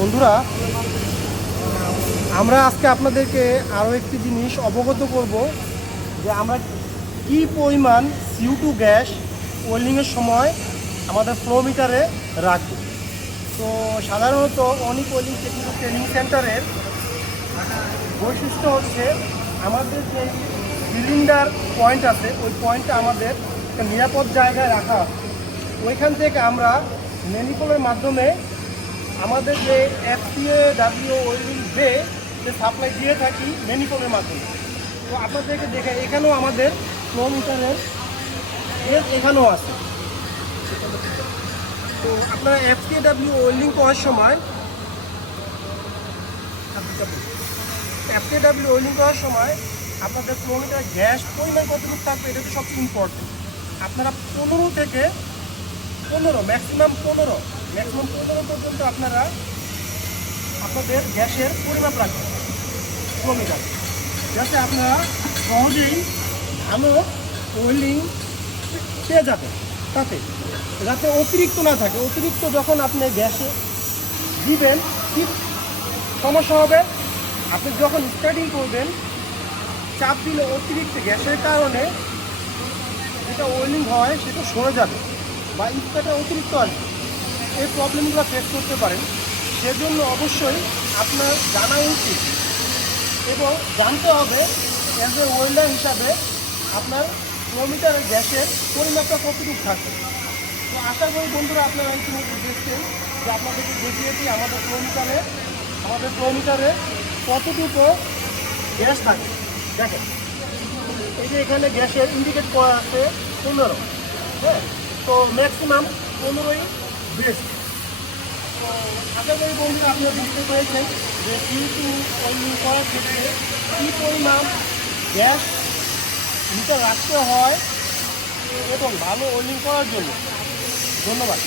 বন্ধুরা, আমরা আজকে আপনাদেরকে আরও একটি জিনিস অবগত করব যে আমরা কি পরিমাণ সিউ টু গ্যাস ওয়েল্ডিংয়ের সময় আমাদের ফ্লো মিটারে রাখব তো সাধারণত অনেক ওয়েল্ডিং টেকনিক্যাল ট্রেনিং সেন্টারের বৈশিষ্ট্য হচ্ছে আমাদের যে সিলিন্ডার পয়েন্ট আছে, ওই পয়েন্টটা আমাদের নিরাপদ জায়গায় রাখা। ওইখান থেকে আমরা ম্যানিকলের মাধ্যমে আমাদের যে এফসিএ ডাব্লিউ ওয়েলিং বে যে সাপ্লাই দিয়ে থাকি ম্যানিকলের মাধ্যমে। তো আপনাদেরকে দেখে এখানেও আমাদের ফ্লো মিটারের এখানেও আছে। তো আপনারা এফসিএ ডাব্লিউ ওয়েলিং করার সময় এফটিডাব্লিউ ওয়েলিং করার সময় আপনাদের কিলোমিটার গ্যাস পরিমাণ কতটুকু থাকবে, এটা তো সবচেয়ে ইম্পর্টেন্ট আপনারা পনেরো থেকে পনেরো ম্যাক্সিমাম পনেরো ম্যাক্সিমাম পনেরো পর্যন্ত আপনারা আপনাদের গ্যাসের পরিমাপ রাখবেন, কমে যাবে। যাতে আপনারা সহজেই ভালো ওয়েলিং পেয়ে যাবেন, তাতে। যাতে অতিরিক্ত না থাকে, অতিরিক্ত যখন আপনি গ্যাসে দিবেন, ঠিক সমস্যা হবে। আপনি যখন স্টার্টিং করবেন, চাপ দিলে অতিরিক্ত গ্যাসের কারণে যেটা ওয়েলিং হয়, সেটা সরে যাবে। বা ইস্টাটা অতিরিক্ত আসবে এই প্রবলেমগুলো ফেস করতে পারেন। সেজন্য অবশ্যই আপনার জানা উচিত এবং জানতে হবে অ্যাজ এ ওয়েল্ডার হিসাবে আপনার কিলোমিটারের গ্যাসের পরিমাপটা কতটুকু থাকে। তো আশা করি বন্ধুরা আপনারা ইতিমধ্যে দেখছেন যে আপনাদেরকে দেখিয়েছি আমাদের কিলোমিটারে আমাদের কিলোমিটারে কতটুকু গ্যাস থাকে। দেখেন, এই যে এখানে গ্যাসের ইন্ডিকেট করা আছে পনেরো। হ্যাঁ? তো ম্যাক্সিমাম পনেরোই বেস্ট তো আশা করি বন্ধুরা আপনারা বুঝতে পেরেছেন যে কিন্তু ওয়েল্ডিং করার ক্ষেত্রে কী পরিমাণ গ্যাস নিতে রাখতে হয় এবং ভালো ওয়েল্ডিং করার জন্য। ধন্যবাদ।